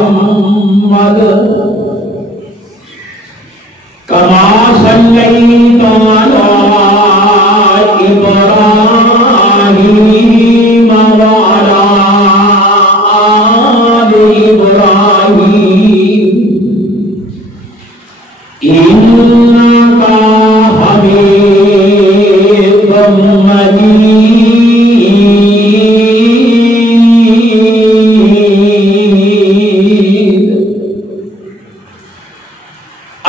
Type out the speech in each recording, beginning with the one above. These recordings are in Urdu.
محمد كما صليت على إبراهيم وعلى آل إبراهيم إنك حميد مجيد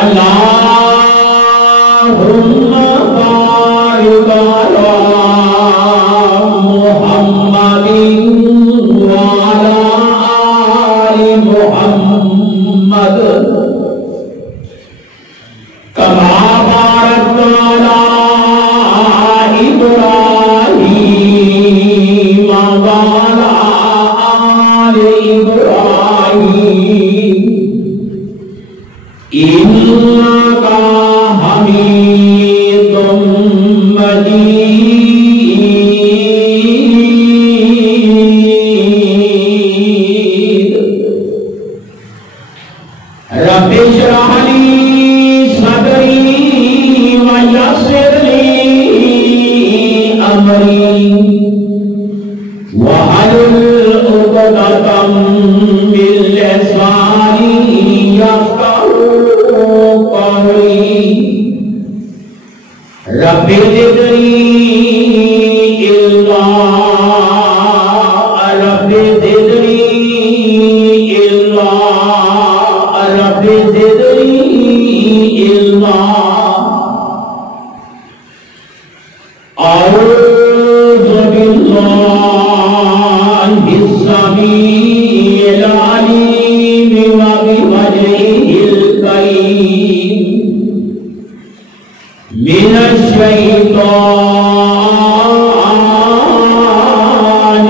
اللهم بارك على محمد وعلى آل محمد كما باركت على إبراهيم وعلى آل إبراهيم إنك حميد مجيد رب اشرح لي صدري ويسر لي أمري واحلل عقدة من لساني يفقهوا قولي رب زدني علما رب زدني علما رب زدني علما أعوذ بالله السميع العليم وبوجهه الكريم من الشيطان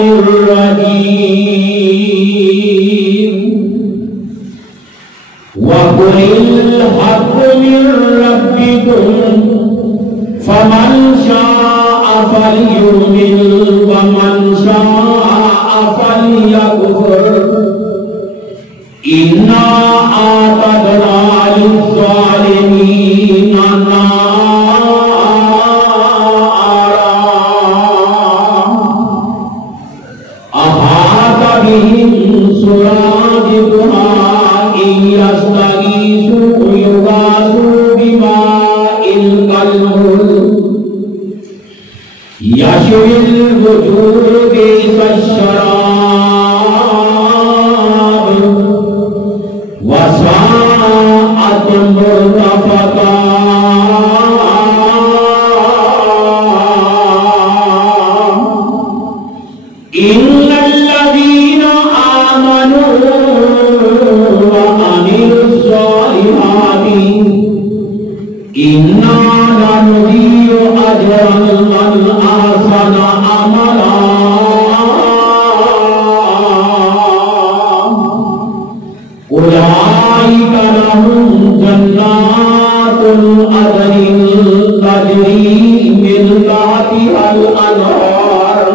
الرجيم وقل الحق من ربكم فمن شاء فليؤمن ومن شاء فليكفر إنا أعتدنا للظالمين نارا أحاط بهم سرادقها إن يستغيثوا يغاثوا بماء كالمهل يشوي الوجوه بئس الشراب وساءت مرتفقا إن الذين آمنوا وعملوا الصالحات إنا لا نضيع أجر من أحسن عملا أولئك لهم جنات عدن تجري من تحتها الأنهار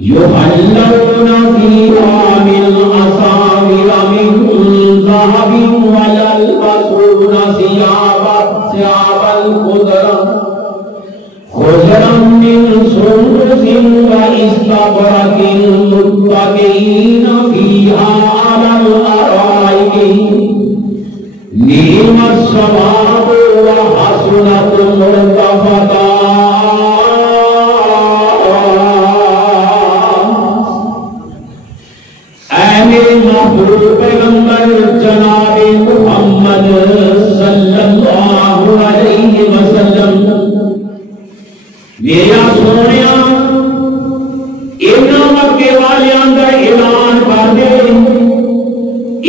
يحلون فيها من أساور من ذهب ويلبسون ثيابا خضرا من سندس واستبرق متكئين فيها على الأرائك نعم الثواب وحسنت مرتفقا محبوب پیغمبر جناب محمد صلی اللہ علیہ وسلم میرا سونیا اینا مکے والے اندر اعلان کر دے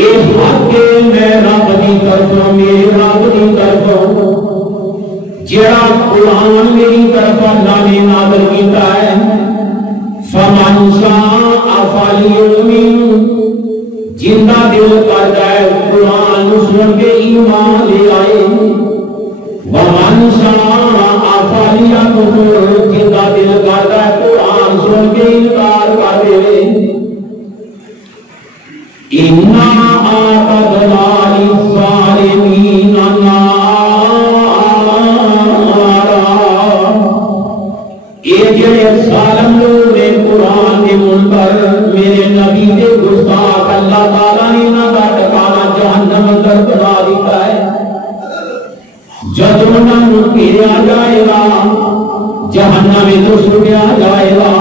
اس حق کے میں رب دی طرفوں میرے رب دی طرفوں جڑا قرآن میری طرف اللہ نے نازل کیتا ہے فمن شاء فلیؤمن جنہ دل کرتا ہے قرآن سن کے ایمان لے آئے ومن شاء فلیکفر جنہ دل کرتا ہے قرآن سن کے انکار کر دے انہوں گھیرا جائے گا، جہنم میں تو سٹیا جائے گا۔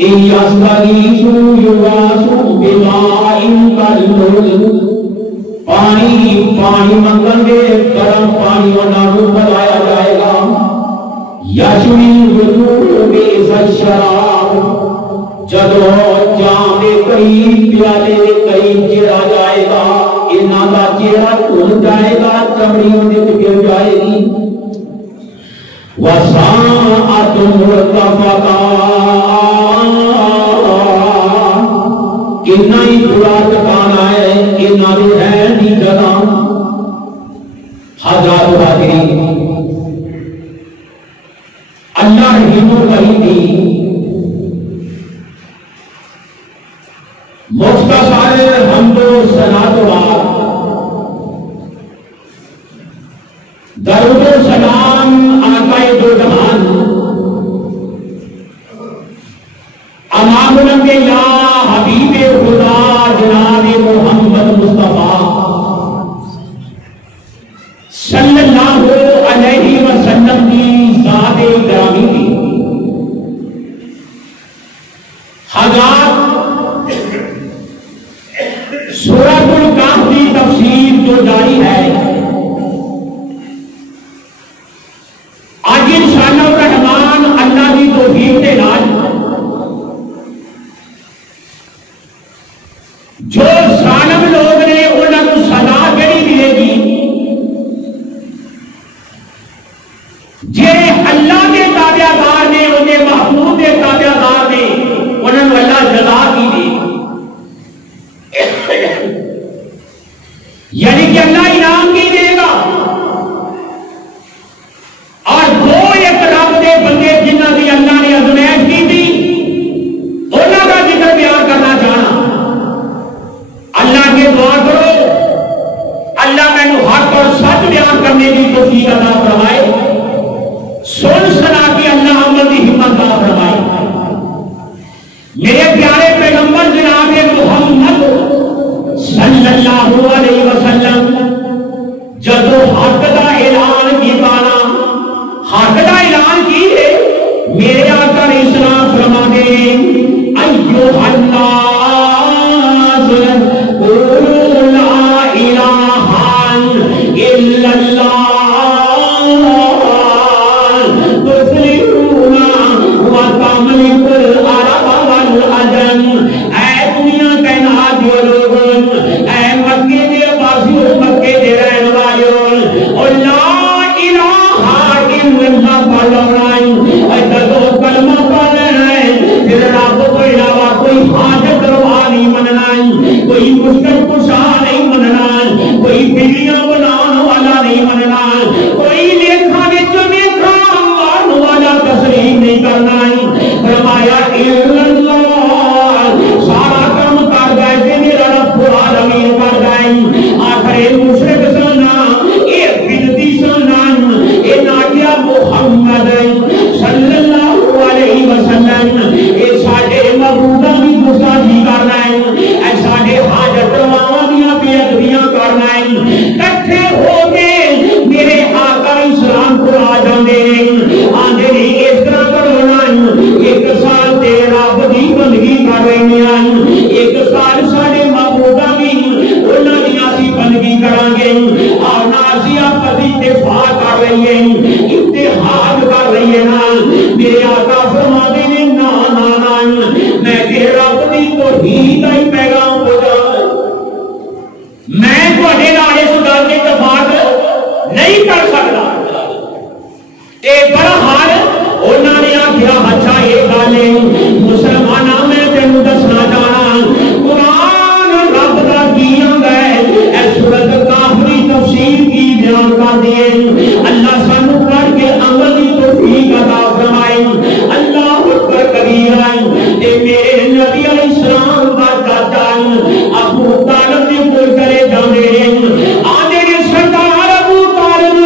یستغیثوا یغاثوا بماء کالمہل، پانی منگن گے، گرم پانی انہوں کو پلایا جائے گا۔ یشوی الوجوہ بئس الشراب، جدو جام کئی پیالے کئی چڑا جائے گا، انہاں کا چہرہ کھل جائے گا، چمڑی انہیں گر جائے گی۔ وَسَاءَتْ مُرْتَفَقًا، کتنا ہی برا ٹھکانہ ہے، کتنا بھی ہے نہیں جگہ۔ حضرات حاضرین، اللہ رحیم و کریم دی مختصر حمد و ثنا کے بعد درود و سلام آقا دو جہان امام الانبیاء حبیب خدا جناب محمد مصطفیٰ صلی اللہ علیہ وسلم کی ذات گرامی کی حضرات سورۃ الکہف کی تفسیر جو جاری ہے، آج انشاءاللہ الرحمن اللہ کی توفیق کے نال جو ظالم لوگ نے انہوں کو سزا کیڑی ملے گی، جے اللہ کے تابعدار نے، انہیں محبوب کے تابعدار نے، انہوں نے اللہ جزا کی دی، یعنی کہ اللہ انعام کی دے گا۔ اور دو ایک رب دے بندے جنہاں دی اللہ نے آزمائش کی تھی، انہاں کا ذکر بیان کرنا چاہنا۔ اللہ کے دعا کرو اللہ میں نے حق اور سچ بیان کرنے کی توفیق عطا فرمائے، سن سنا کے اللہ عمل کی ہمت عطا فرمائے۔ میرے پیارے پیغمبر جناب محمد صلی اللہ علیہ وسلم جدو حق کا اعلان کی بانا، حق کا اعلان کی ہے، میرے آقا اسلام فرما دے ایھا الناس قولوا لا الہ الا اللہ تفلحون وتملک الارض والعجم۔ اے دنیا کائنات کے لوگوں، اے مکے دے باسیوں، مکے دے رہن والوں، اور لا الہ الا اللہ پڑھنا ہے، جدو کلمہ پڑھنا ہے، پھر رب کو علاوہ کوئی حاجت روا نہیں مننا، کوئی مشکل کشا نہیں مننا، کوئی بلیاں بنانے والا نہیں مننا، کوئی لیکھا وچ لیکھا مارن والا تسلیم نہیں کرنا۔ فرمایا الا اللہ، سارا کام کر گئے کہ میرا رب العالمین کر گئے۔ آخر مشرک سنا، اے بدعتی سنا، اے ناجیا محمد صلی اللہ علیہ وسلم، اے ساڈے محبوبہ بھی گستاخی کرنا ہے، اے ساڈے حاجت رواں دیاں بے ادبیاں کرنا ہے، کٹھے ہو کے میرے آقا اسلام کو آ جاندے ہیں، آندے نہیں اس طرح کرنا، ایک سال تے رب دی بندگی کر رہے ہیں، ایک سال ساڈے محبوبہ بھی انہاں دی اسی بندگی کران گے، اور ناسی آپس اتفاق کر رہی ہیں، اتحاد کر رہی ہے نا۔ میرے آقا فرما دے نے نا نا نا، میں کہ رب دی توحید دا ہی پیغام پہنچا، میں تواڈے نال اس گل تے اتفاق نہیں کر سکتا۔ تے بہرحال انہاں نے آکھیا اچھا یہ گل ہے مسلماناں، میں تینوں دسنا چاہنا قرآن رب دا کی آندا ہے، اے سورۃ کہف دی تفسیر کی بیان کر دیے، اللہ سانو پڑھ کے عمل دی توفیق عطا فرمائے۔ اللہ اکبر کبیرہ، تے میرے نبی علیہ السلام دا چاچا ابو طالب دے کول چلے جاندے ہیں، آندے نے سرکار ابو طالب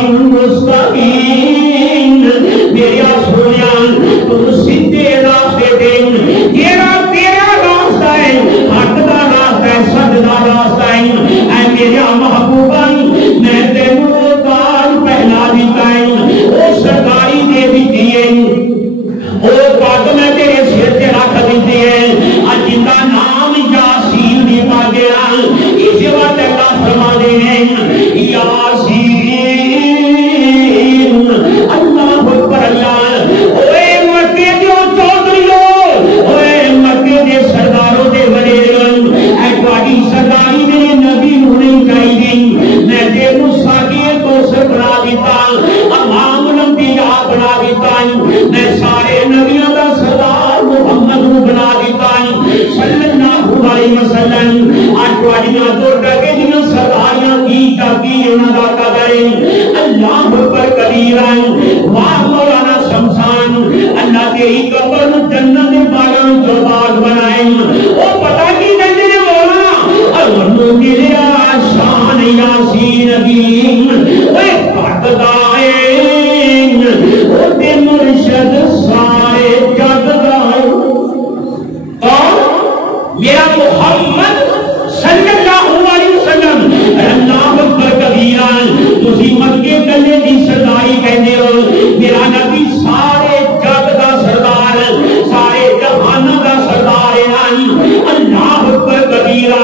المستقیم میرا سونیا تو سیدھے راستے دے تیرا راستہ ہے حق دا راستہ ہے سچ دا راستہ ہے اے میرا محبوبہ میں تینوں تاج پہنا دیتا ہے او سرکاری دے دیتی ہے او پاک میں تیرے سر تے رکھ دیتی ہے اج جندا نام یاسین دی پا گیا اس وقت اللہ فرما دے ہیں یاسین اللہ اکبر اللہ اوے مکے دیو چودھریو اوے مکے دے سرداروں دے وڈیروں اے تواڈی سرداری میرے نبی نوں نہیں چاہیے میں تینوں ساکیے تو سر بنا دیتا امام الانبیاء بنا دیتا میں سارے نبیوں دا سردار محمد نوں بنا دیتا صلی اللہ علیہ وسلم اج تواڈیاں دو ڈگے دیاں سرداریاں کی تاکی انہاں دا قدر اللہ اکبر کبیرہ واہ مولانا شمشان اللہ تیری قبر نوں جنت دے باغاں چوں باغ بنائے او پتہ کی کہندے نے مولانا اور ملیا شان یاسین نبی اوے پھٹدا اے او تے مرشد سارے جگ دا کون میرا محمد صلی اللہ علیہ وسلم اللہ اکبر کبیرہ تسی مکے کلے دی سرداری کہندے ہو میرا نبی سارے جگ دا سردار سارے جہان دا سردار ہے اللہ اکبر کبیرہ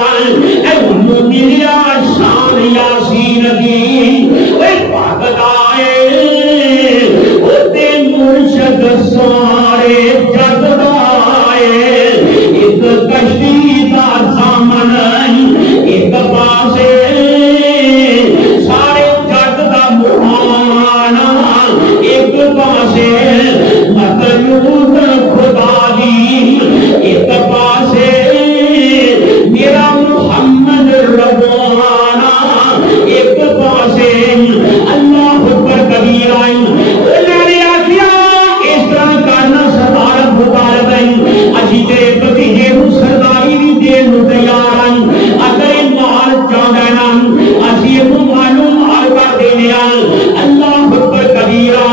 اے ملیا شان یاسین نبی اے بھگدا اے او تے مرشد سارے جگ دا اے ایک کشتی دا سامن ایک پاسے سارے جگ دا مہانا ایک پاسے مطلوب خدا دی ایک پاسے میرا محمد روانا ایک پاسے اللہ اکبر کبیرہ انہوں نے آکھیا اس طرح کرنا سردار مطالب ہے اسی تیرے بھتیجے نوں سرداری بھی دین نوں تیار ہیں اگر مال چاہندا نا اسی نوں معلوم مال کر دینے اللہ اکبر کبیرہ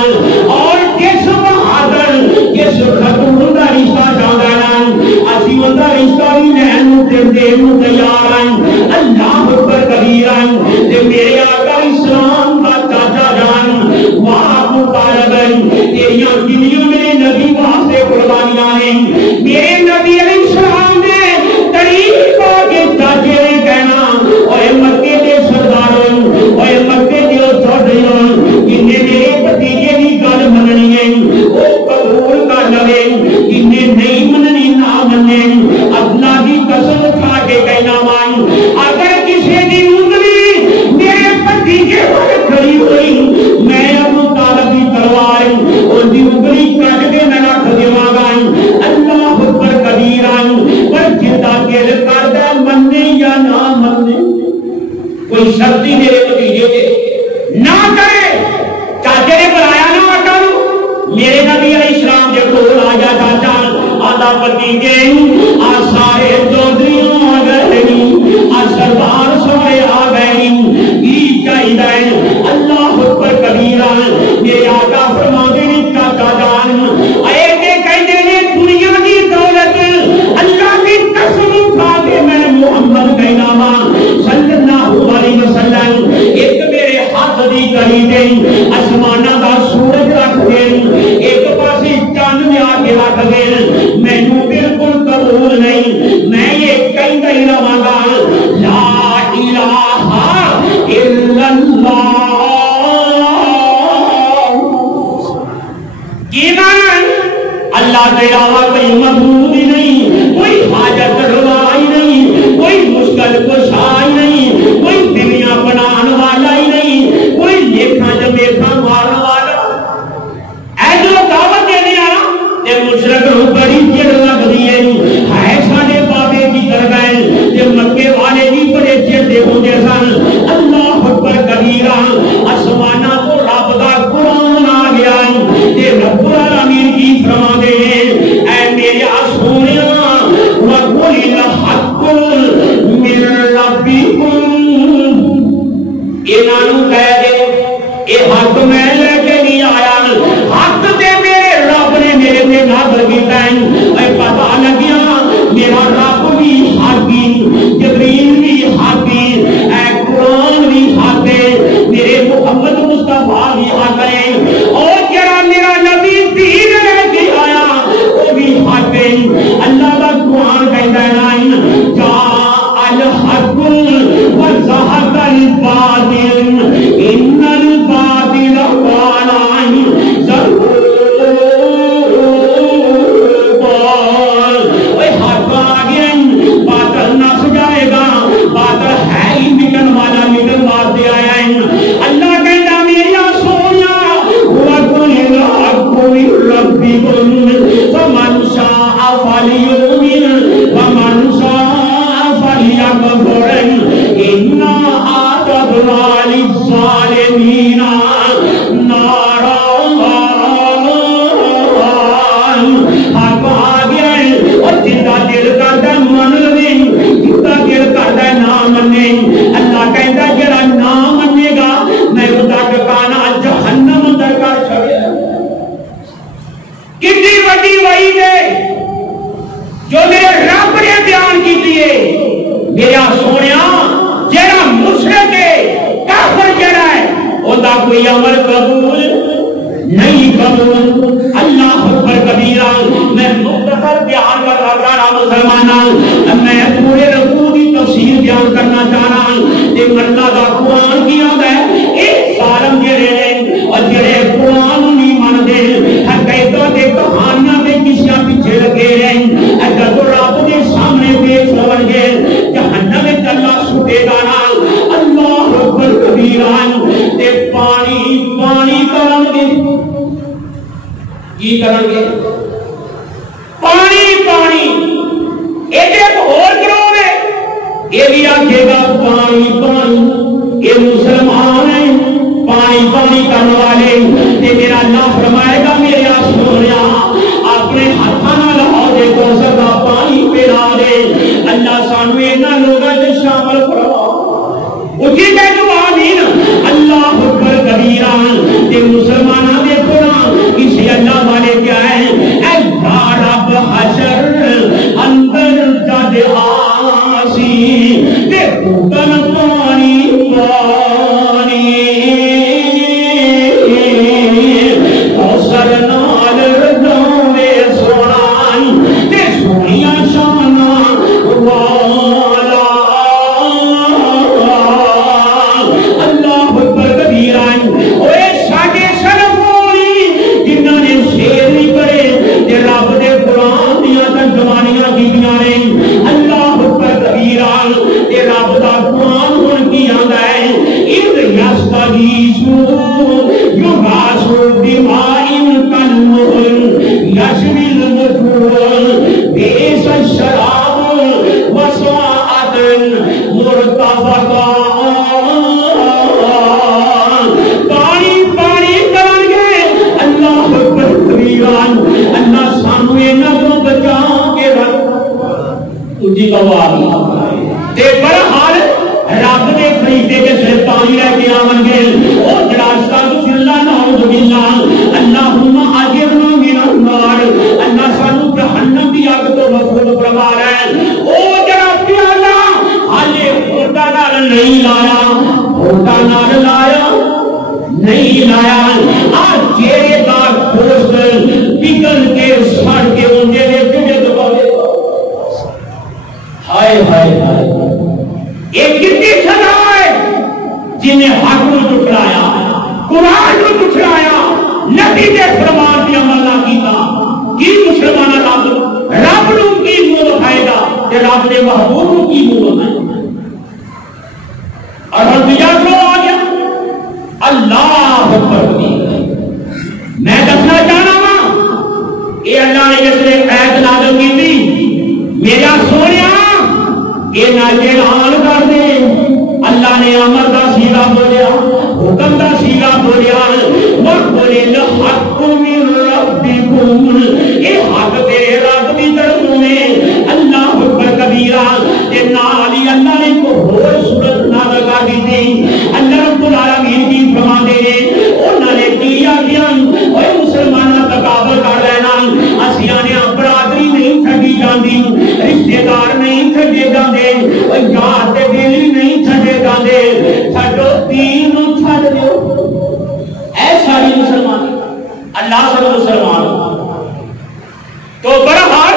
اور جس بہادر جس خاتون دا رشتہ چاہندا نا اسی اوندا رشتہ بھی لین نوں دین نوں تیار ہیں اللہ اکبر کبیرہ تے میرے آقا اسلام دا چاچا جان واہ مطالب ہے تیریاں کنیاں میرے نبی واسطے قربانیاں ہیں میرے نبی علیہ السلام نے قریب آ کے چاچے نے کہنا اوے مکے دے سرداروں اوے مکے دے چودھریوں جنہیں میرے بھتیجے کی گل مننی ہے وہ قبول کر لے جنہیں نہیں مننی نہ منے اللہ کی قسم کھا کے کہنا مان اگر کسی دی انگلی میرے بھتیجے پر کھڑی ہوئی میں ابو طالب کی تلوار ان کی انگلی کٹ کے میں رکھ دیواں گا اللہ اکبر کبیرہ پر جدا دل کردا مننے یا نہ مننے کوئی شرطی میرے بھتیجے دے نہ کرے چاچے نے بلایا نا آقا نو میرے نبی علیہ السلام دے کول آ جا چاچا آدھا بھتیجے آ سارے چودھریوں آ گئے آ سردار سارے آ گئے کی چاہیے اللہ اکبر کبیرہ میرے آقا فرماندے نے چاچا جان اے تے کہندے نے دنیا دی دولت اللہ کی قسم کھا کے میں محمد کہنا وا صلی اللہ علیہ وسلم ایک میرے ہاتھ دی کڑی تے آسماناں دا سورج رکھ دے ایک پاسے چاند میں آ کے رکھ دے مینوں بالکل قبول نہیں میں یہ کہندا ہی رہاں گا لا الہ الا اللہ اللہ کے علاوہ کوئی معبود ہی نہیں کوئی حاجت روائی نہیں کوئی مشکل کشائی نہیں کوئی دنیا بنانے والا ہی نہیں کوئی لیکھا جمیکھا مارنے والا اے جو دعوت دینے آنا تے مشرک نوں بڑی چڑ لگدی ہے ساڈے بابے کی طرح تے مکے والے بھی بڑے چڑھدے ہوندے سن اللہ اکبر کبیرہ آسماناں تو رب دا قرآن آ گیا تے رب العالمین کی فرما دے اے میرے سونیا وقل اے حق میں لے کے نہیں آیا حق تے میرے رب نے میرے تے نازل کیتا ہے اے پتہ لگیا میرا رب بھی حقی جبریل بھی حقی اے قرآن بھی حق ہے میرے محمد مصطفیٰ بھی حق ہے اور جڑا میرا نبی دین لے کے آیا وہ بھی حق ہے اللہ کا قرآن کہتا ہے جا الحق وزهق الباطل ان الباطل كان زهوقا اے حق آ گیا باطل نس جائے گا باطل ہے ہی نکل والا نکل واسطے آیا ہے اللہ کہتا میرا سونا وَقُلِ الْحَقُّ مِن رَّبِّكُمْ فَمَن شَاءَ فَلْيُؤْمِنْ وَمَن شَاءَ فَلْيَكْفُرْ إِنَّا أَعْتَدْنَا لِلظَّالِمِينَ نَارًا حق آ گیا ہے اور جتنا دل کرتا ہے من لے جتنا دل کرتا ہے نہ منے اللہ کہتا ہے جڑا نہ منے گا میں خدا ٹھکانا جہنم اندر کر چھڑے کتنی بڑی وعید ہے جو میرے رب نے بیان کی دیے میرا سونیا جڑا مشرک ہے کافر جڑا ہے اودا کوئی عمل قبول نہیں قبول اللہ اکبر کبیرہ میں مختصر بیان کر رہا ہوں مسلمانوں میں پورے رکوع کی تفسیر بیان کرنا چاہ رہا ہوں کہ اللہ کا قرآن کی یاد ہے ایک ظالم جڑے ہیں اور جڑے قرآن نہیں مانتے حقیقت کے کہانیاں کے کسیاں پیچھے لگے ہیں اگر رب کے سامنے پیش ہو گے جہنم میں اللہ سٹے گا نا اللہ اکبر کبیرہ تے پانی پانی کرن گے کی کرن گے پانی پانی ایک اور گروہ ہے یہ بھی آکھے گا پانی پانی یہ مسلمان ہیں پانی پانی کرنے والے تے میرا اللہ فرمائے گا میرا سونیا اپنے ہاتھاں نال حوض کوثر دا پانی پلا دے اللہ سانو انہاں لوگاں تے شامل فرما اٹھی کہ جو آمین اللہ اکبر کبیرہ تے مسلماناں دیکھو نا کسی اللہ والے کیا ہے اے رب حشر اندر جد آسی تے گھٹن پانی پانی کوثر نال رضاوے سونا تے سونیاں شاناں والا اللہ اکبر کبیرہ اوے ساڈے سلفوی جنہاں نے شعر نہیں پڑھے تے رب دے قرآن دیاں ترجمانیاں کیتیاں نے اللہ اکبر کبیرہ تے رب دا قرآن ہن کی آندا ہے اذ یستغیثو یغاثو بماء کالمہل یشوی الوجوہ بیس الشراب وسواءت مرتفقا پانی پانی کرن گے اللہ اکبر کبیرہ اللہ سانو انہاں تو بچا کے رکھ اونچی آواز تے بہرحال رب نے خریدے کے صرف پانی لے کے آون گے اور جراستہ تو اللہ نعوذ باللہ اللہم اجرنا من النار اللہ سانو جہنم دی آگ تو محفوظ فرما رہا ہے او جڑا پیالہ حالے ہوتا نال نہیں لایا ہوتا نال لایا نہیں لایا آج چہرے کا گوشت پگھل کے سڑ کے اونجے دے جڑے دباوے ہائے ہائے ہائے ایک کتنی سزا ہے جنہیں حق کو ٹکرایا قرآن کو ٹکرایا نتیجے فرمان کی عمل نہ کیتا کی مسلمان رب نو کی منہ دکھائے گا کہ رب نے محبوب نو کی منہ دکھائے اور نتیجہ کیوں آ گیا اللہ اکبر میں دسنا چاہنا وا یہ اللہ نے جس نے ایت نازل کی تھی میرا سونیا یہ نہ اعلان کر دے اللہ نے امر دا سیغہ بولیا حکم دا سیغہ بولیا وَقُلِ الْحَقُّ مِن رَّبِّكُمْ یہ حق تیرے رب کی طرف میں اللہ اکبر کبیرہ اللہ سے مسلمان تو بہرحال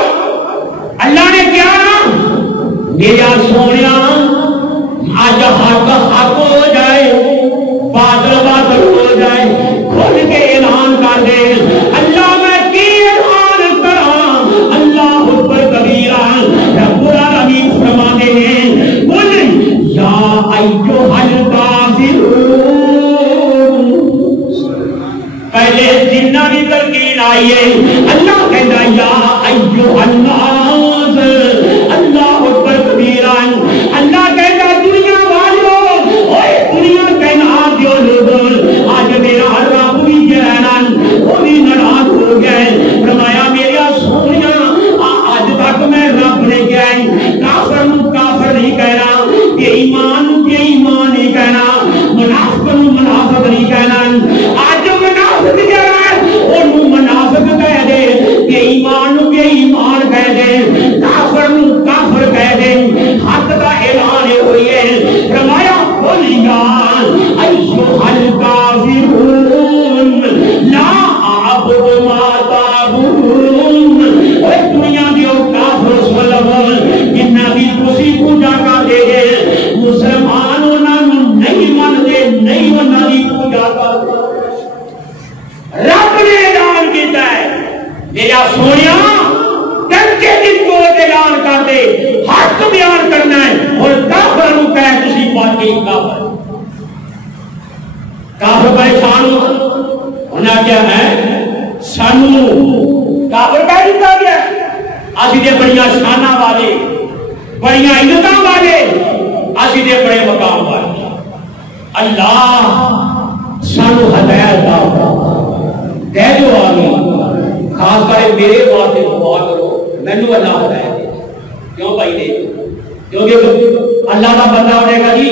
اللہ نے کیا نا میرا سونیا آج حق حق ہو جائے بادل بادل ہو جائے کھل کے اعلان کر دے اللہ میں کی اعلان کرا اللہ اکبر کبیرہ رب العالمین فرماتے ہیں قل یا ایھا الکافرون پہلے جنہ کی تلقین آئی ہے اللہ کہتا یا ایھا الناس اللہ اکبر کبیرہ اللہ کہتا دنیا والوں اوے دنیا کہنا دیو لوگوں آج میرا رب بھی جہنم وہ بھی ناراض ہو گئے فرمایا میرا سونیا آج تک میں رب نے کیا ہے کافر نہیں کہنا کہ ایمان نہیں کہنا منافق نہیں کہنا آج منافق کہہ رہا ہے اور منافق کہہ دے کہ ایمان کہہ دے کافر کہہ دے حق کا اعلان ہوئی ہے فرمایا قل یا ایھا الکافرون لا اعبد ما تعبدون اے دنیا دیو کافر سلام جنہ بھی تسی پوجا کرتے ہیں مسلمان انہاں نوں نہیں مانتے نہیں انہاں دی پوجا کرتے رب نے اعلان کیتا ہے میرا سونیا ڈنکے دی توڑ اعلان کر دے حق بیان کرنا ہے اور کافر نوں کہے تسی باقی کافر پریشان ہونا کیا ہے سانو کافر کہہ دیتا گیا اسی دے بڑیاں شاناں والے بڑیاں عزتاں والے اسی دے بڑے مقام والے اللہ سانو ہدایت دا کہہ جو آگے خاص کر میرے واسطے دعا کرو مینوں اللہ ہدایت دے کیوں بھائی دے کیونکہ اللہ کا بندہ ہونے کا جی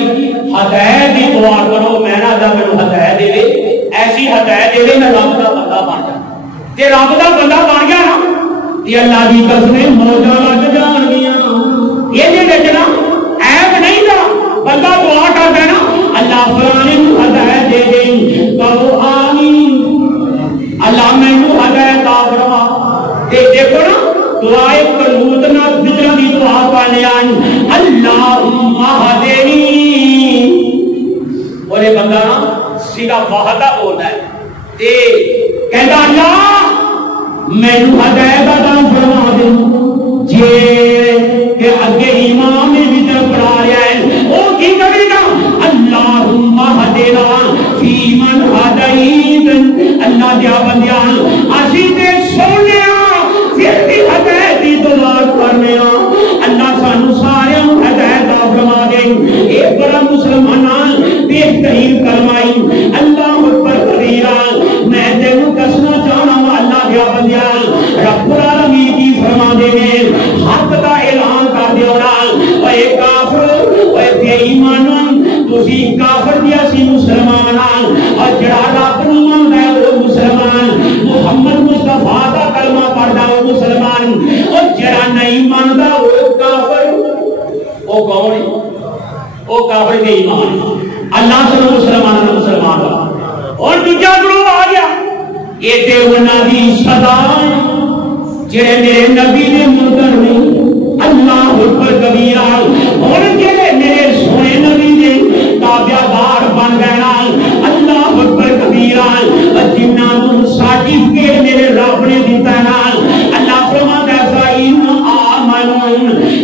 ہدایت دی دعا کرو میں نہ دا مینوں ہدایت دے ایسی ہدایت دے میں رب دا بندہ بن جاواں تے رب دا بندہ بن گیا نا تے اللہ دی قسم موجاں لگ جان گیاں یہ دے وچ نا عیب نہیں دا بندہ دعا کردا نا اللہ فلانے نوں ہدایت دے دے تو آمین اللہ مینوں ہدایت عطا فرما تے دیکھو نا دعائے قنوت نہ ذکر دی دعا پانے آن اللہم ہدینی بولے بندہ نا سیدھا وحدہ بولنا ہے تے کہتا اللہ مینوں ہدایت عطا فرما دے جے کہ اگے امام نے بھی پڑھا رہا ہے وہ کی کرے گا اللہم ہدینا فی من ہدیت اللہ دیا بندیاں اسی تے سونیا پھر بھی ہدایت دی دعا کرنے اللہ سانو سارے ہدایت عطا فرما دے ایک بڑا مسلمانان بہترین کلمائی اللہ اکبر کبیرہ میں تینوں کسنا چاہنا ہوں اللہ دیا بندیاں رب العالمین کی فرما دے حق کا اعلان کر دے اے کافر اے بے ایمانان تسی کافر دیا سی مسلمانان اور جڑا رب نوں مندا ہے وہ مسلمان محمد مصطفیٰ دا کلمہ پڑھدا وہ مسلمان اور جڑا نہیں مندا وہ کافر وہ کون ہے وہ کافر بے ایمان اللہ سے مسلمان اور دوجا گروہ آ گیا یہ تے انہاں دی صدا جڑے میرے نبی نے منکر نہیں اللہ اکبر کبیرہ اور جڑے میرے سونے نبی نے تابعدار بن گئے اللہ اکبر کبیرہ جنہاں نوں سرٹیفکیٹ میرے رب نے دتا ہے اللہ فرماتا ہے فَإِنْ آمَنُوا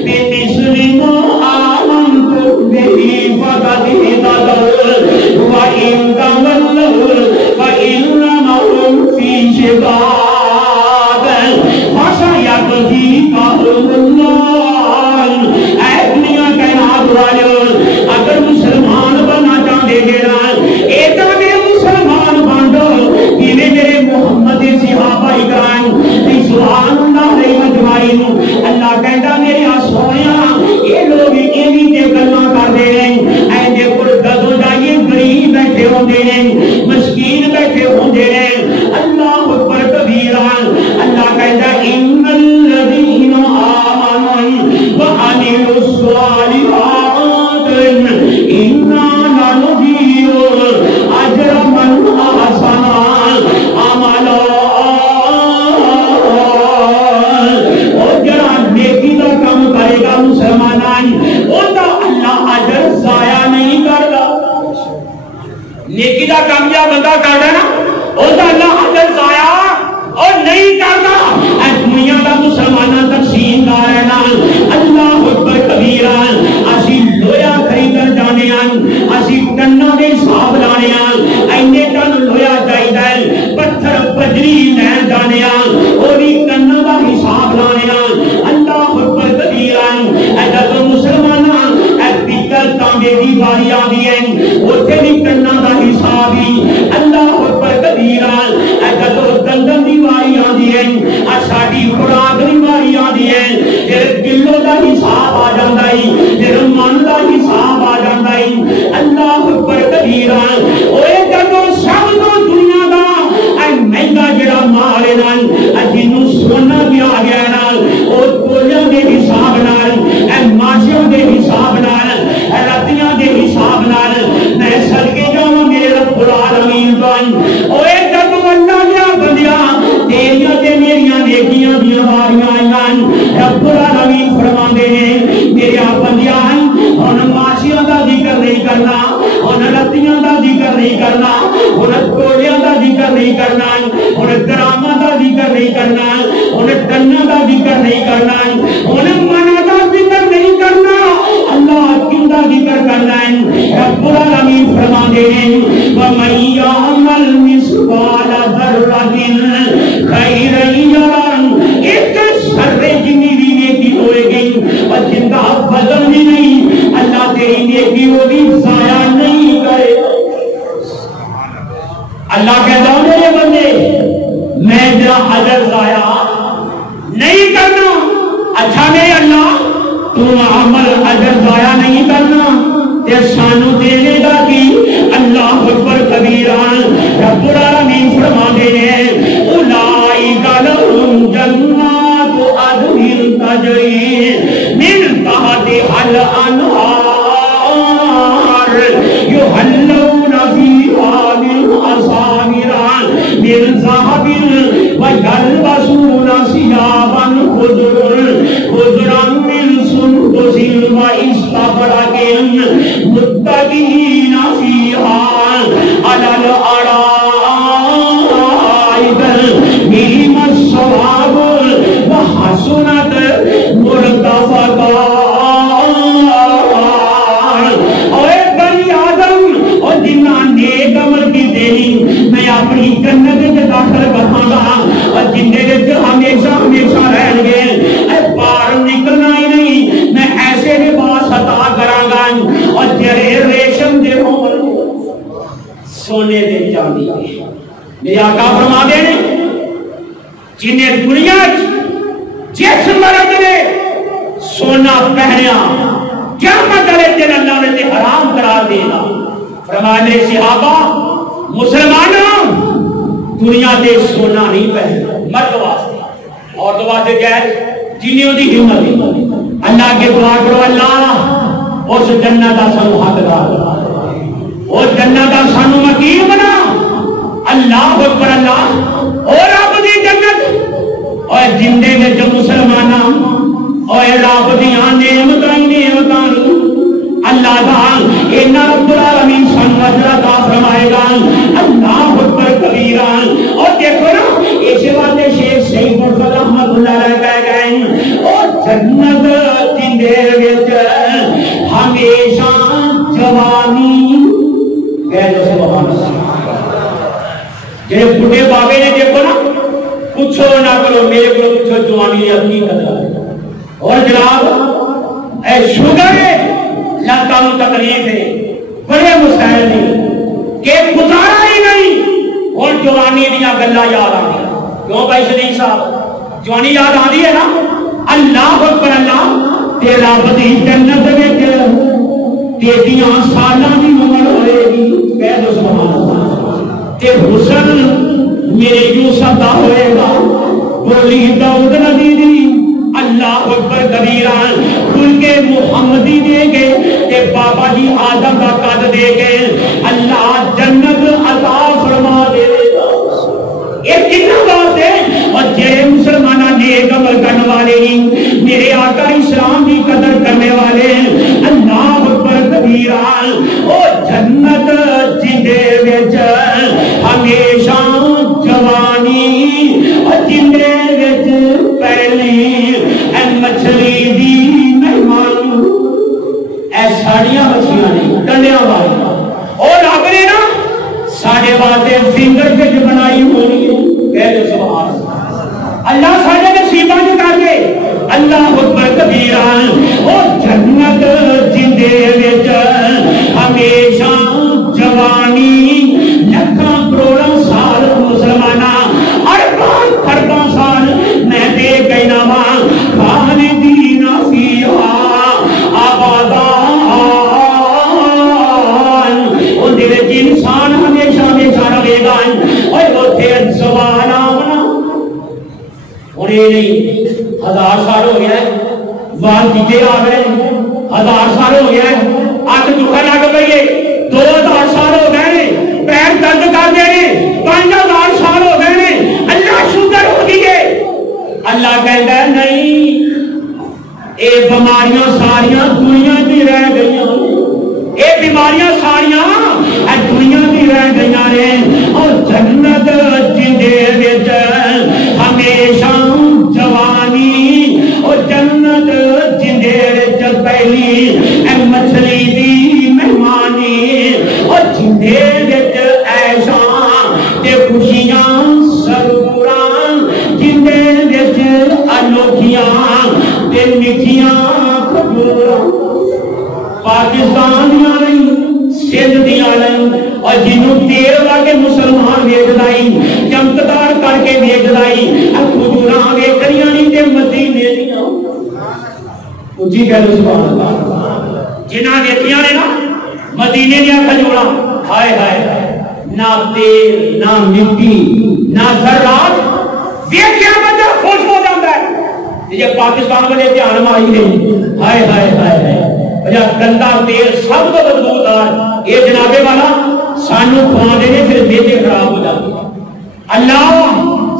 بِمِثْلِ مَا آمَنْتُم بِهِ فَقَدِ اهْتَدَوْا وَإِنْ تَوَلَّوْا فَإِنَّمَا هُمْ فِي شِقَاقٍ فَسَيَكْفِيكَهُمُ اللَّهُ اے دنیا کائنات والے اگر مسلمان بننا چاہتے ہیں ایک مسلمان بن جاؤ کہ میرے محمد صحابہ کرام بجلی لین جانے وہ بھی کناں دا حساب لانے اللہ اکبر کبیرا جب مسلمان پیتل تانبے دی باری آدھی ہے اتنے بھی کناں دا حساب ہی اللہ اکبر کبیرا جب دندن دی باری آدھی ہے ساڈی خوراک دی باری آدھی ہے پھر کلو دا حساب آ جاتا ہے پھر من دا حساب آ جاتا ہے اللہ اکبر کبیرا اوے جب سب تو دنیا دا مہنگا جڑا مال ہے جنوں سونا بھی آ گیا ہے وہ تولیاں دے حساب نال ماشیاں دے حساب نال راتیاں دے حساب نال میں صدقے جاواں میرے رب العالمین بن اوے جب اللہ دیا بندیا تیریاں تے میریاں نیکیاں دیاں واریاں آئیاں رب العالمین فرماندے نے میرے بندیاں ہن ماشیاں دا ذکر نہیں کرنا ہن راتیاں دا ذکر نہیں کرنا ہن تولیاں دا ذکر نہیں کرنا ہن گراماں دا ذکر نہیں کرنا ہن ٹناں دا ذکر نہیں کرنا ہن مناں دا ذکر نہیں کرنا اللہ کیندا ذکر کرنا ہے رب العالمین فرماندے ہیں وَمَن يَعْمَلْ مِثْقَالَ ذَرَّةٍ خَيْرًا يَرَهُ ایک شر جنی بھی نیکی ہوئے گی اور جن کا وزن بھی نہیں اللہ تیری نیکی وہ بھی ضائع نہیں کرے اللہ کہتا ہوں میرے بندے میں تیرا اجر ضائع نہیں کرنا اچھا نہیں اللہ تو عمل اجر ضائع نہیں کرنا تے سانو دینے گا کہ اللہ اکبر کبیرا رب العالمین فرماندے ہیں اولئک لہم جنات عدن تجری من تحتہا الانہار یحلون فیہا من اساور من ذہب ویلبسون ثیابا خضرا من سندس واستبرق متکئین فیہا علی الارائک نعم الثواب وحسنت مرتفقا اے بنی آدم اور جنہ نیک عمل کی دینی میں اپنی جنت میں داخل کروں گا اور جنہیں ہمیشہ ہمیشہ رہن گے اے باہر نکلنا ہی نہیں میں ایسے لباس عطا کراں گا اور جڑے ریشم دے ہون سونے دے چاندی میرے آقا فرما دے نے جنہیں دنیا جس مرد نے سونا پہنیا قیامت والے دن اللہ نے حرام قرار دے گا فرمانے صحابہ مسلمانوں دنیا دے سونا نہیں پہننا مرد واسطے اور تو واسطے کیا ہے جنہوں دی ہمت اللہ کے دعا کرو اللہ اس جنت دا سانو حقدار اس جنت دا سانو مقیم بنا اللہ اکبر اللہ اور رب دی جنت اور جندے میں جو مسلمانہ اور رب دیاں نعمتاں نعمتاں اللہ تعالی ان رب العالمین سانو اجر عطا فرمائے گا اللہ اکبر کبیرا اور دیکھو نا اس واسطے شیخ سعید مرتضی رحمۃ اللہ علیہ کہہ گئے اور جنت جندے وچ ہمیشہ جوانی کہہ دو سبحان اللہ جے بڈھے بابے نے دیکھو نا پوچھو نہ کرو میرے کو پوچھو جوانی حقیقت ہے اور جناب اے شوگر ہے لگتاں تکلیف ہے بڑے مسائل نہیں کہ گزارا ہی نہیں اور جوانی دیاں گلاں یاد آ گئی کیوں بھائی صدیق صاحب جوانی یاد آ رہی ہے نا اللہ اکبر اللہ تیرا بدی جنت وچ تیریاں سالاں دی عمر ہوئے گی کہہ دو سبحان اللہ تے حسن میرے یوسف دا ہوئے گا بولی داؤد نبی دی اللہ اکبر کبیرا کھل کے محمدی دے گے کہ بابا جی آدم کا قد دے گے اللہ جنت عطا فرما دے گا یہ کتنا بات ہے اور جڑے مسلمانہ نیک عمل کرنے والے ہیں میرے آقا اسلام کی قدر کرنے والے ہیں اللہ اکبر کبیرا او جنت جندے وچ ہمیشہ جوانی اور جندے وچ پہلی مچھلی دی مہمان اے ساڑیاں مچھلیاں نہیں ڈنڈیاں والی اور رب نے نا ساڑے واسطے فنگر فش بنائی ہونی ہے کہہ دو اللہ سارے نصیباں جو کر دے اللہ اکبر کبیرہ او جنت جندے وچ ہمیشہ جوانی لکھاں کروڑاں سال مسلماناں ارباں خرباں سال میں دے کہنا وا خالدین فیہا آبادان اون دے وچ انسان ہمیشہ ہمیشہ رہے گا اوے اوتھے زوال آونا اور یہ نہیں 1000 سال ہو گیا ہے وال کیتے آ گئے 1000 سال ہو گیا ہے اک دکھا لگ پئی ہے 2000 سال ہو گئے پیر درد کر دے 5000 سال ہو گئے اللہ شکر ہو گئی ہے اللہ کہتا ہے نہیں اے بیماریاں ساریاں دنیا کی رہ گئی اے بیماریاں ساریاں دنیا کی رہ گئی نے اور جنت جندے وچ ہمیشہ جوانی اور جنت جندے وچ پہلی اے مچھلی دی مہمانی اور جندے وچ عیشاں تے خوشیاں سروراں جندے وچ انوکھیاں تے میٹھیاں کھجوراں پاکستان دیاں نہیں سندھ دیاں نہیں اور جنوں تیل لا کے مسلمان ویچ لائی چمکدار کر کے ویچ لائی کھجوراں ویکھنیاں نہیں تے مدینے دیاں اونچی کہہ لو سبحان اللہ جنہاں ویکھیاں نے نا مدینے دیاں کھجوراں ہائے ہائے نہ تیل نہ مٹی نہ ذرات ویکھیا بندہ خوش ہو جاتا ہے یہ پاکستان والے دھیان ماری نہیں ہائے ہائے ہائے یا گندا تیل سب کو بدبودار یہ جنابے والا سانو کھوا دے پھر میدے خراب ہو جاتے اللہ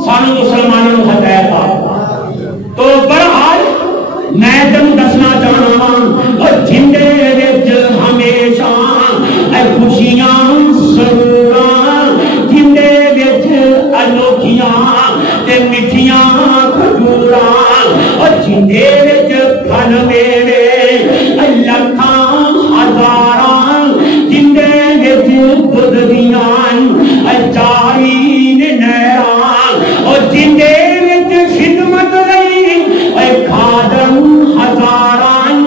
سانو مسلمانوں کو ہدایت دے تو بہرحال میں تم دسنا چاہنا اور جندے وچ ہمیشہ اے خوشیاں سروراں جندے وچ انوکھیاں تے میٹھیاں کھجوراں اور جندے وچ پھل میوے لکھاں ہزاراں جندے وچ دودھ دیاں جاری نہراں اور جندے وچ خدمت رہی اے خادم ہزاراں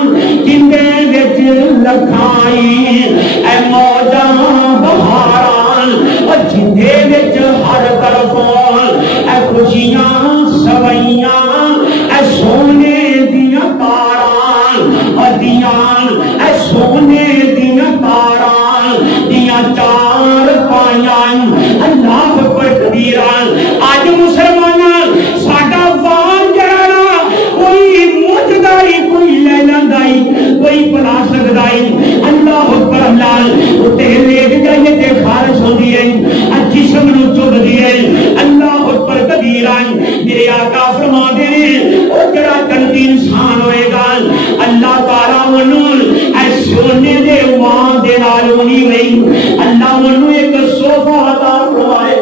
جندے وچ لکھائی اے موجاں بہاراں اور جندے وچ ہر طرفوں اے خوشیاں سوئیاں اے سونے دیاں تاراں دیان اے سونے دیاں تاراں دیاں چار پائیاں اللہ پر کبیران آج مسلمان ساڈا وان جڑا کوئی موجدائی کوئی لیلندائی کوئی پلاسٹک دائی اللہ پر اللہ اتے لیٹ جائیے تے خارش ہو دیئے جسم نو چوب دیئے اللہ پر کبیران میرے آقا فرما دے او جڑا جنتی انسان ہوئے گا اللہ تعالیٰ منون اے سونے دے وان دے نالونی نہیں اللہ منون ایک صوفہ عطا فرمائے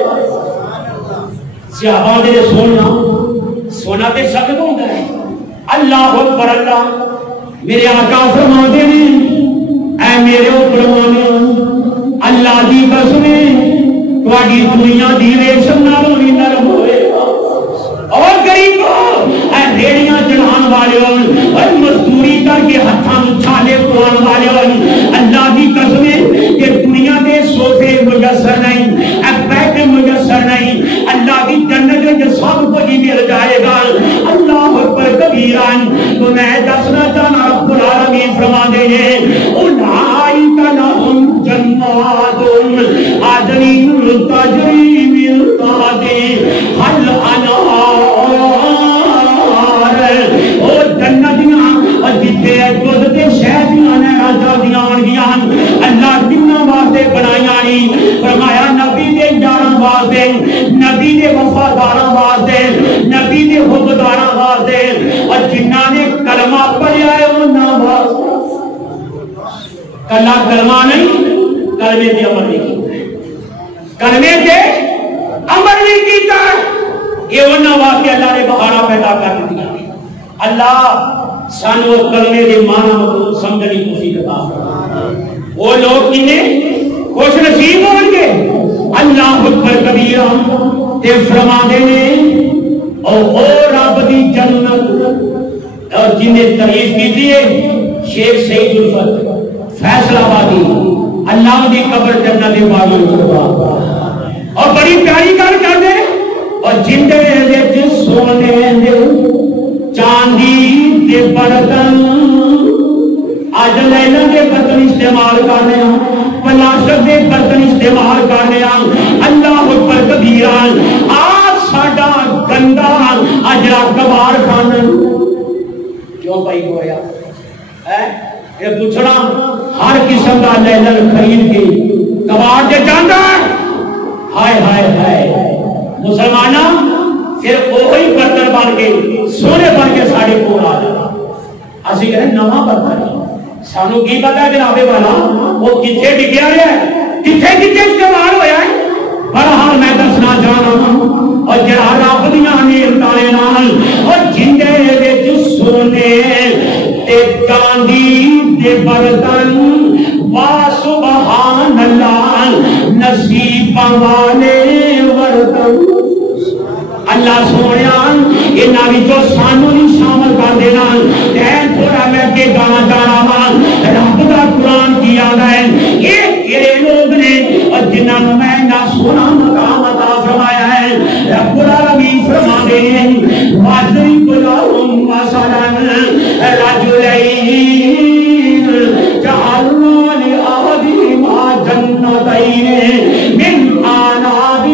صحابہ دے سونا تے سخت ہوتا ہے اللہ اکبر اللہ میرے آقا فرما دے اے میرے اوپر مومن اللہ دی قسمیں تواڈی دنیا دی ریشم نالونی نرم ہوئے اور غریبوں اے ریڑیاں چڑھان والے اور مزدوری کر کے ہتھاں چھالے پوان والے اللہ کی قسمیں کہ دنیا دے صوفے میسر نہیں اے بیٹھ میسر نہیں اللہ کی جنت جو سب کو ہی مل جائے گا اللہ اکبر کبیران تو میں دسنا چاہنا رب العالمین فرما دے اولئک لہم جنات عدن تجری من تحتہا الانہار اور جنتیاں اور جتنے دودھ کے شہدیاں نہراں چلدیاں ہونگیاں اللہ کتنا واسطے بنائیاں نہیں فرمایا نبی دے یاراں واسطے نبی دے وفاداراں واسطے نبی دے حبداراں واسطے اور جنہاں نے کلمہ پڑھیا ہے انہاں واسطے کلا کلمہ نہیں کلمے دے عمل نہیں کیتا کلمے دے عمل نہیں کیتا یہ انہاں واسطے اللہ نے بہارا پیدا کر دیا اللہ سانو کلمے دے معنی کو سمجھنے کی توفیق عطا فرمائے وہ لوگ انہیں خوش نصیب ہوں گے اللہ اکبر کبیرہ تے فرما دے اور رب دی جنت اور جنہیں تعریف کی دیئے شیخ سعید الفت فیصلہ آبادی اللہ دی قبر جنت باغی اتروا اور بڑی پیاری گل کر دے اور جندے دے سونے دے چاندی دے برتن آج لینا کے برتن استعمال کرنے ہیں پلاسٹک کے برتن استعمال کرنے ہیں اللہ اکبر کبیران آج ساڈا گندا اجرا کبار کھانا کیوں بھائی ہویا یہ پوچھنا ہر قسم کا لیلن خرید کے کبار دے جانا ہائے ہائے ہائے مسلمانہ پھر وہی برتن بن کے سونے بن کے ساڑے کو آ جانا اسی کہتے نواں برتن سانو کی پتا ہے جنابے والا وہ کتنے ڈگیا رہا ہے کتنے استعمال ہوا ہے بہرحال میں دسنا چاہنا اور جڑا رب دیاں نعمتاں نال اور جندے وچ سونے تے چاندی دے برتن وا سبحان اللہ نصیب والے برتن اللہ سونیا انہاں وچوں سانو نہیں شامل کر دینا تے تھوڑا میں کے گانا چاہنا وا رب دا قرآن کی آتا ہے یہ کہڑے لوگ نے اور جنہاں نوں میں نہ سونا مقام عطا فرمایا ہے رب العالمین فرماتے ہیں واضرب لهم مثلا رجلین جعلنا لأحدهما جنتین من عناب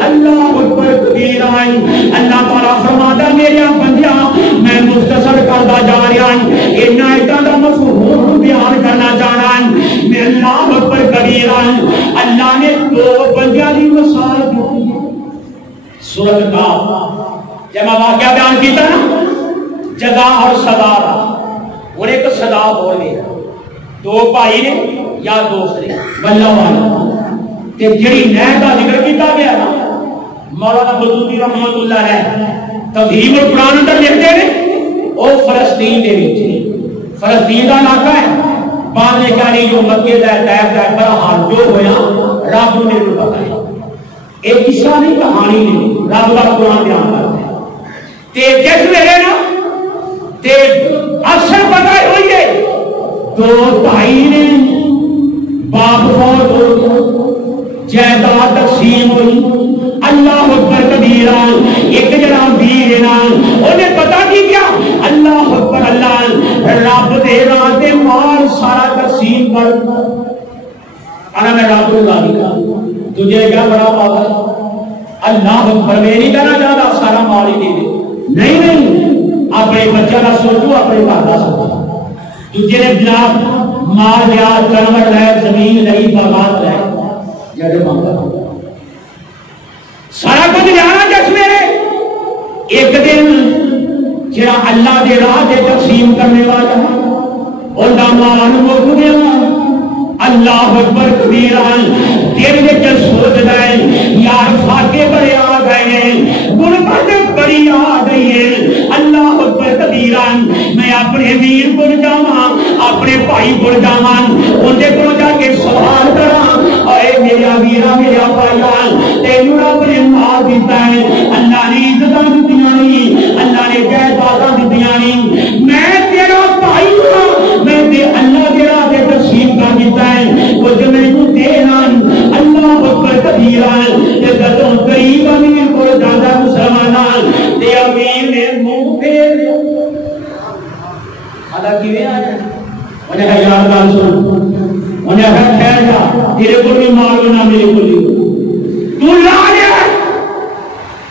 اللہ اکبر کبیران اللہ تعالیٰ فرماتا میرے بندیاں میں مختصر کرتا جا رہا ہوں ان آیتاں دا مفہوم بیان کرنا چاہنا ہوں میں اللہ اکبر کبیران اللہ نے دو بندیاں دی مثال دی سورۃ کاف جب میں واقعہ بیان کیتا نا جزا اور سزا اور ایک سزا ہو گیا دو بھائی نے یا دوست نے واللہ والا تے جڑی نہر دا ذکر کیتا گیا نا مولانا بدوی رحمت اللہ علیہ تفہیم القرآن اندر لکھتے ہیں وہ فلسطین دے وچ فلسطین دا علاقہ ہے بعد میں کہانی جو مکے دا طائف دا بہرحال جو ہویا رب نے کو پتہ ہے ایک قصہ نہیں کہانی نہیں رب دا قرآن بیان کرتا ہے تے جس ویلے نا تے اثر پتہ ہوئی ہے دو بھائی نے باپ فوت ہو گیا جائیداد تقسیم ہوئی اللہ اکبر کبیران ایک جڑا ویر نا انہیں پتہ کی کیا اللہ اکبر اللہ رب دے راہ تے مال سارا تقسیم کر انا میں رب اللہ کا تجھے کیا بڑا پاگل اللہ اکبر میں نہیں کہنا چاہتا سارا مال ہی دے دے نہیں اپنے بچہ کا سوچو اپنے گھر کا سوچو تجھے نے جناب مال یا جانور ہے زمین نہیں باغات ہے جڑے مانگا سارا کچھ جانا جس میرے ایک دن جڑا اللہ دے راہ دے تقسیم کرنے والا اور دامان مک گیا اللہ اکبر کبیران دل وچ سوچدا ہے یار فاقے بڑے آ گئے ہیں غربت بڑی آ گئی ہے اللہ اکبر کبیران میں اپنے ویر کو جاواں اپنے بھائی کو جاواں اون دے کول جا کے سوال کراں اے میرا ویرا میرا بھائی تینوں رب نے مال دیتا ہے اللہ نے عزتاں دتیاں نہیں اللہ نے جائیداداں دتیاں نہیں میں تیرا بھائی ہوں میں تے اللہ دے راہ تے تقسیم کر دیتا ہے وہ جو میں کو دینا اللہ اکبر کبیران تے جدوں قریب امیر کو جانا مسلمانان تے امیر نے منہ پھیر لیا اللہ کیویں آیا انہیں کہا یار گل سن انہیں کہا ٹھہر جا تیرے کو بھی مال نہ میرے کو بھی تو لا لیا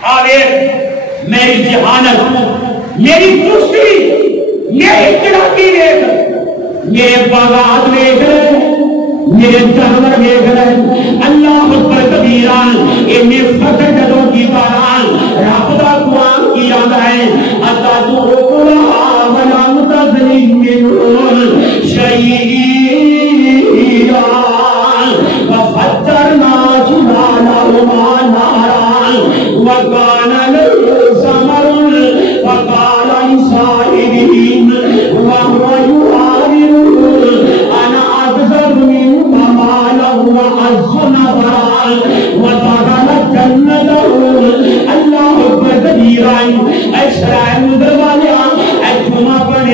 آگے میری ذہانت میری دوسری میری چڑھاتی دیکھ میرے باغات دیکھ رہے میرے جانور دیکھ رہے اللہ اکبر کبیران انہیں فتح جدوں کی باران رب دا قرآن کی یاد ہے اتا تو اولا ولا متظلم منون شیئیان وفترنا جبالهما نارا وكان له ثمر فقال لصاحبه وهو يحاوره انا اكثر منك مالا وأعز نفرا ودخل جنته الله اکبر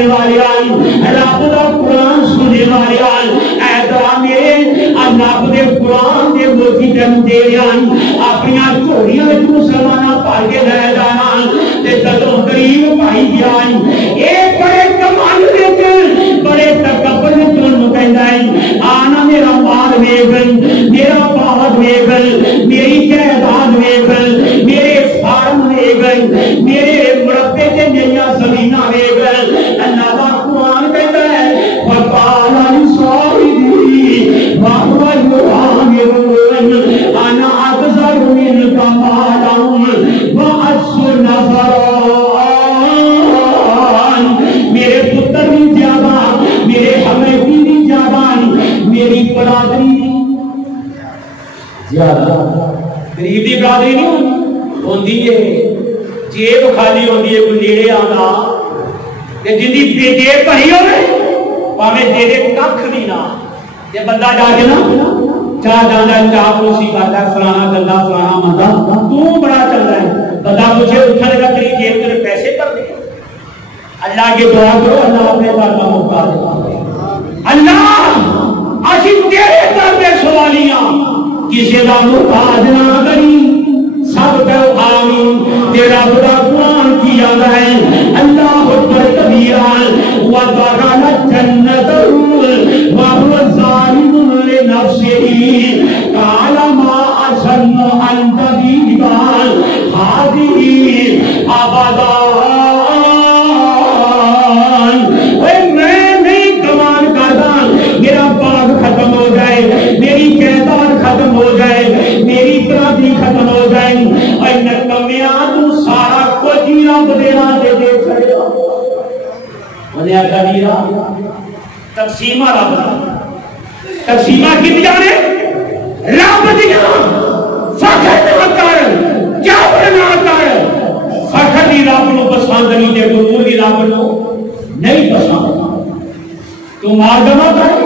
سننے والے رب دا قرآن سننے والے ایدرا میرے رب دے قرآن دے موتی تین دے رہا اپنی جھوڑیاں مسلمانہ پال کے لے جانا تے جدوں قریب بھائی گیا اے بڑے کمال وچ بڑے تکبر وچ تانوں کہندا ہے آنا میرا مال ویکھ میرا باغ ویکھ میری جائیداد ویکھ میرے فارم ویکھ میرے مربے تے میریاں زمیناں ویکھ اللہ دا قرآن کہندا ہے وقال لصاحبه وهو يعامر انا اكثر منك مالا واكثر نفرا میرے پتر بھی زیادہ میرے حمیتی بھی زیادہ میری برادری زیادہ غریب دی برادری نہیں ہوندی ہے جیب خالی ہوندی ہے کوئی نیڑے آندا تے جن دی جیب بھری ہوے پاویں تیرے ککھ بھی نہ تے بندہ جا کے نا چاہ جانا چاہ پوسی کرتا فلانا چلدا فلانا مندا تو بڑا چل رہا ہے بندہ مجھے اٹھنے کا تیری جیب تیرے پیسے کر دے اللہ کی دعا کرو اللہ اپنے در کا محتاج اللہ اسی تیرے در پہ سوالیاں کسی کا محتاج نہ کری سب کہو آمین تیرا خدا قرآن کی یاد ہے اللہ اکبر کبیرا ودخل الجنۃ وهو ظالم لنفسه قال ما اظن ان تبيد هذه ابدا میرا باغ ختم ہو جائے میری جائیداد ختم ہو جائے میری برادری ختم ہو جائے اور نکمیا تو سارا کچھ ہی رب دینا دے دے چھڑیا بنیا کبیرا تقسیمہ رب تقسیمہ کتنی جانے رب دیا فخر نہ کر جبر نہ کر فخر بھی رب نو پسند نہیں دے غرور بھی رب نو نہیں پسند تو مار جمع کر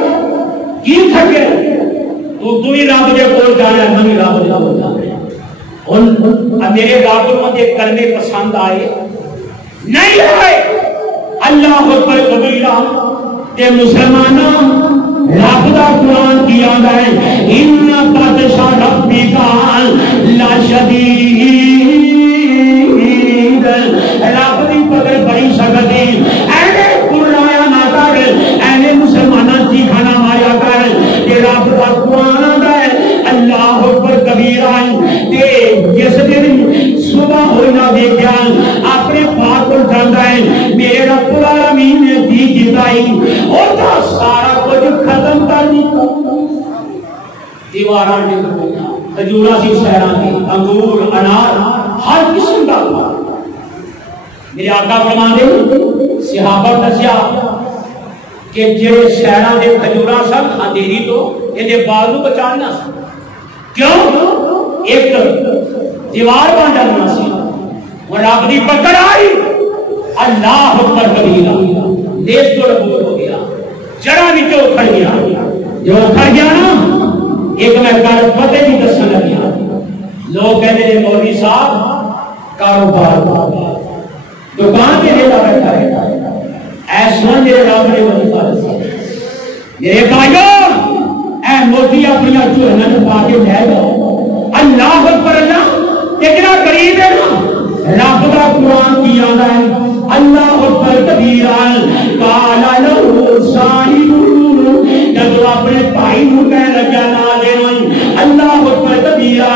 کی تھکے تو ہی رب دے کول جانا ہے میں رب دے کول جانا ہے میرے رب نو دے کلمے پسند آئے نہیں آئے اللہ اکبر کبیرہ تے مسلمانوں رب دا قرآن کی یاد ہے ان بطش ربک لشدید رب دی پکڑ بڑی سخت ہے اینے قرآن نہ کر اینے مسلمانوں کی کھانا ماریا کر کہ رب دا قرآن آتا ہے اللہ اکبر کبیرہ تے جس دن صبح ہونا دیکھا اپنے پاک کو جانتا ہے میرے رب العالمین نے دی جتائی اور تا سارا کچھ ختم کر دیتا دیواران نے کھویا کھجورا سی سہران کی انگور انار ہر قسم کا میرے آقا فرماندے صحابہ دسیا کہ جڑے سہران دے کھجورا سب کھاندے نہیں تو یہ بال نو بچانا سا کیوں ایک دیوار بن جانا سی اور رب دی پکڑ آئی اللہ اکبر کبیرہ دیش تو ربور ہو گیا جڑا بھی تو اکھڑ گیا جو اکھڑ گیا نا ایک میں کار پتے بھی دسن لگیا لوگ کہتے ہیں مولوی صاحب کاروبار دکان کے لیے بیٹھا ہے ایسا میرے رب نے وظیفہ دسا میرے بھائیوں اے موتی اپنی چوہنا پا کے لے جاؤ اللہ اکبر اللہ کتنا قریب ہے نا رب کا قرآن کی یاد ہے اللہ اکبر کبیرہ قال له صاحب جب اپنے بھائی نو کہہ لگا نہ دے اللہ اکبر کبیرہ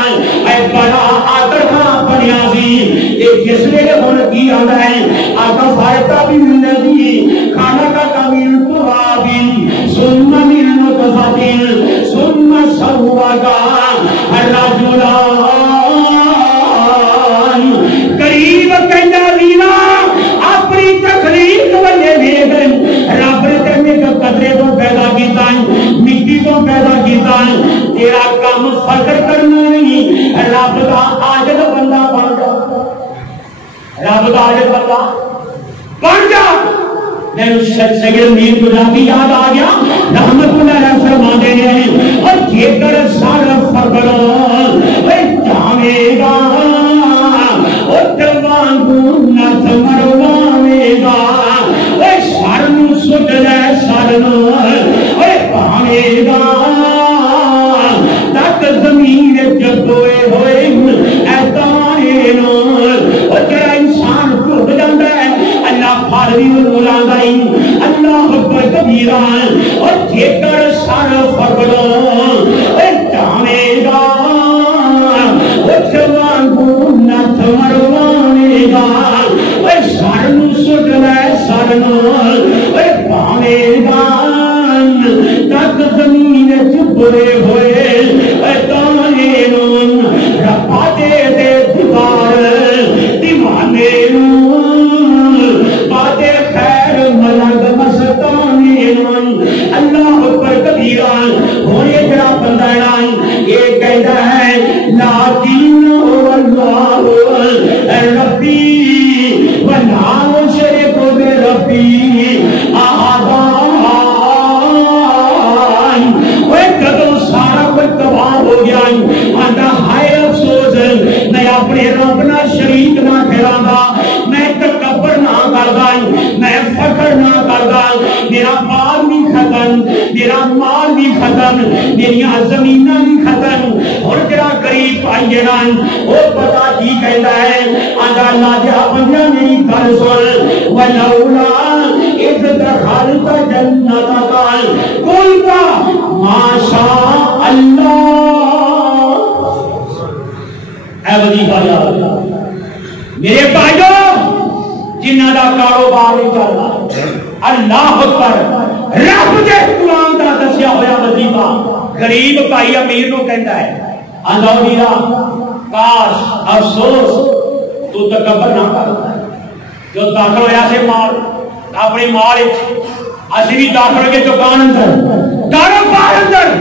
اے بڑا آدر کا بنیا سی ایک جس نے ہن کی یاد ہے آقا فائدہ بھی نہیں کھانا کا کامل تراب ثم من نطفة ثم سواك الرجل قریب کہنا لینا اپنی تخلیق والے دیکھ رب نے تیرے قدرے کو پیدا کیتا مٹی کو پیدا کیتا تیرا کام فخر کرنا نہیں رب دا عاجز بندہ بن جا رب دا عاجز بندہ بن جا میں سید میر گلابی یاد آ گیا رحمت اللہ علیہ فرماتے ہیں اور یہ کر سارا فخر جاوے گا اور جوان کو نہ مروے گا اے سارا تک زمین جبوئے ہوئے اعتمائے نال جڑا انسان ٹوٹ جاتا ہے اللہ فارغی مولا دائی اللہ اکبر کبیرہ اور جیکر سارا فربلو جانے گا جوان کو نت مروانے گا سارنو سٹ لے سارنو پانے گا تک زمین چبرے ہوئے تانے نون رپاتے دے دیوار دیوانے نون باتے خیر ملک مستانے نون اللہ اکبر کبیرہ ہوئے جڑا بندہ یہ کہتا ہے لا دین واللہ ربی ولا شریک بربی آبان کدو سارا کوئی تباہ ہو گیا آتا ہائے افسوس میں اپنے رب نہ شریک نہ ٹھہرانا میں تکبر نہ کردا میں فخر نہ کردا میرا مال بھی ختم میرا مال بھی ختم میری زمیناں بھی ختم اور جڑا غریب آئی نا وہ پتا کی کہندا ہے آندا اللہ دیا بندہ میری گل سن ولولا اذ دخلت جنتک قلت ما شاء اللہ اے وظیفہ یاد میرے بھائیو جنہ دا کاروبار نہیں چلدا اللہ اکبر رب دے قرآن دا دسیا ہویا وظیفہ غریب بھائی امیر نو کہندا ہے آندا میرا کاش افسوس تو تکبر نہ کر جو داخل ہویا سے مال اپنی مال اسی بھی داخل کے دکان اندر کاروبار اندر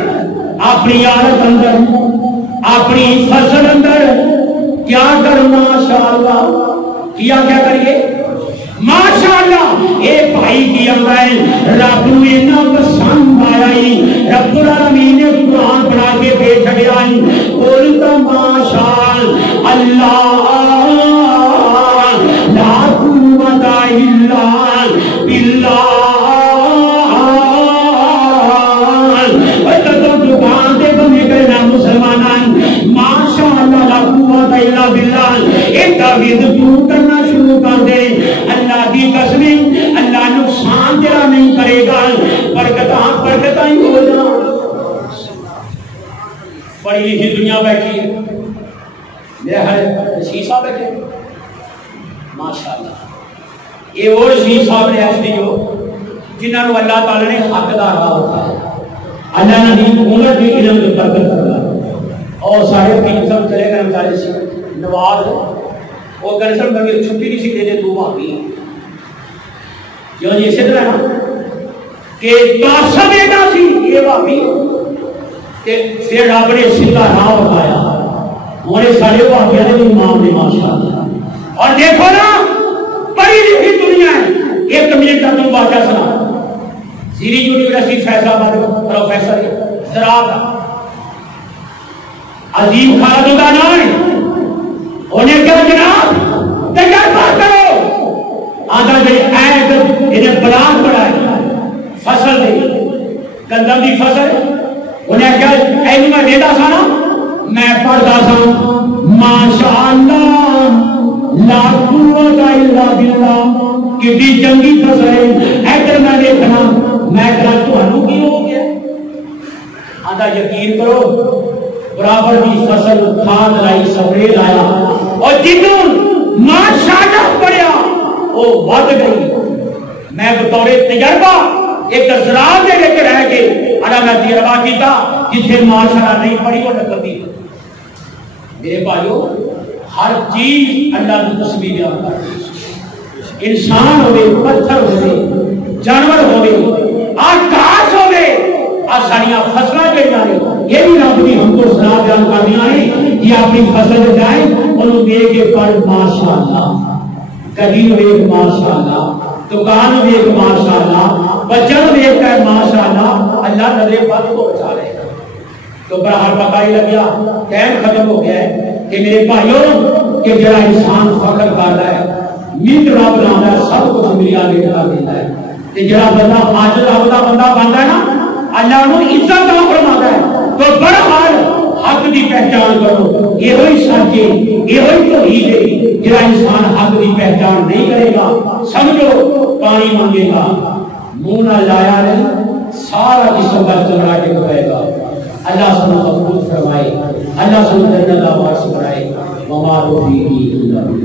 اپنی عادت اندر اپنی فصل اندر کیا کر ماشاءاللہ کیا کریے ماشاءاللہ اے بھائی کی ہے رب نو اتنا پسند آیا رب العالمین نے قرآن بنا کے بھیج گیا قلت ماشاءاللہ لا قوت الا باللہ دکان دے بندے کرنا مسلمانان ماشاءاللہ لا قوت الا باللہ ایک تعویذ کیوں کرنا شروع کر دے اللہ کی قسم اللہ نقصان تیرا نہیں کرے گا برکتاں ہی ہو جانا پڑھی لکھی دنیا بیٹھی ہے میرا ہے شیشہ بیٹھے ماشاءاللہ یہ وہ رشید صاحب نے ایسے ہو جنہوں نے اللہ تعالی نے حق دا رہا ہوتا ہے اللہ نے عمر کی علم کے برکت کرنا اور سارے تین سب چلے گئے بیچارے سے نواز وہ گرسل میں چھٹی نہیں سکتے تھے تو وہاں بھی جو اسی طرح نا کہ کاسا بیٹا سی یہ وہاں بھی کہ پھر رب نے سیدھا راہ بتایا ہمارے سارے وہاں بھی نے امام نے ماشاءاللہ اور دیکھو نا پڑھی لکھی دنیا ہے ایک منٹ کا تم واقعہ سنا زیری یونیورسٹی فیصل آباد پروفیسر زراعت عظیم خالد کا نام ہے انہیں کیا جناب تجربہ کرو آدھا جی ایک انہیں بلان پڑا ہے فصل دے گندم دی فصل انہیں کیا اینی میں دیتا سا نا میں پڑھتا سا ماشاءاللہ لا قوت الا باللہ کتنی چنگی فصل ہے ایڈر میں دیکھنا میں کہا تو کی ہو گیا آدھا یقین کرو برابر کی فصل کھاد لائی سپرے لایا اور جنوں ماشاءاللہ پڑیا وہ ود گئی میں بطور تجربہ ایک زراعت دے کے رہ کے انا میں تجربہ کیتا جسے ماشاءاللہ نہیں پڑی وہ نکلتی میرے بھائیو ہر چیز اللہ کی تصویر بیان کرتی انسان ہوئے پتھر ہوئے جانور ہوئے آکاش ہوئے آسانیاں فصلہ کے جانے یہ بھی رب بھی ہم کو سنا بیان کر دیا ہے یہ اپنی فصل جائے انہوں دے کے پڑھ ماشاءاللہ کبھی ہوئے ماشاءاللہ دکان ہوئے ماشاءاللہ بچن ہوئے کہ ماشاءاللہ اللہ نظر بات کو بچا رہے تو برہر پکائی لگ گیا ٹائم ختم ہو گیا ہے کہ میرے بھائیوں کہ جڑا انسان فخر کر رہا ہے منٹ رب لانا ہے سب کچھ ملیا دیتا ہے کہ جڑا بندہ حاجت رب دا بندہ بنتا ہے نا اللہ نو عزت نہ فرماتا ہے تو بہرحال حق دی پہچان کرو. یہ ہوئی سچ ہے, یہ ہوئی توحید ہے. جڑا انسان حق دی پہچان نہیں کرے گا سمجھو پانی مانگے گا منہ نہ لایا نہیں سارا جسم کا چمڑا ٹک پائے گا. اللہ سب کو محفوظ فرمائے, اللہ سب جنت آباد سے بنائے. وما توفیقی الا باللہ.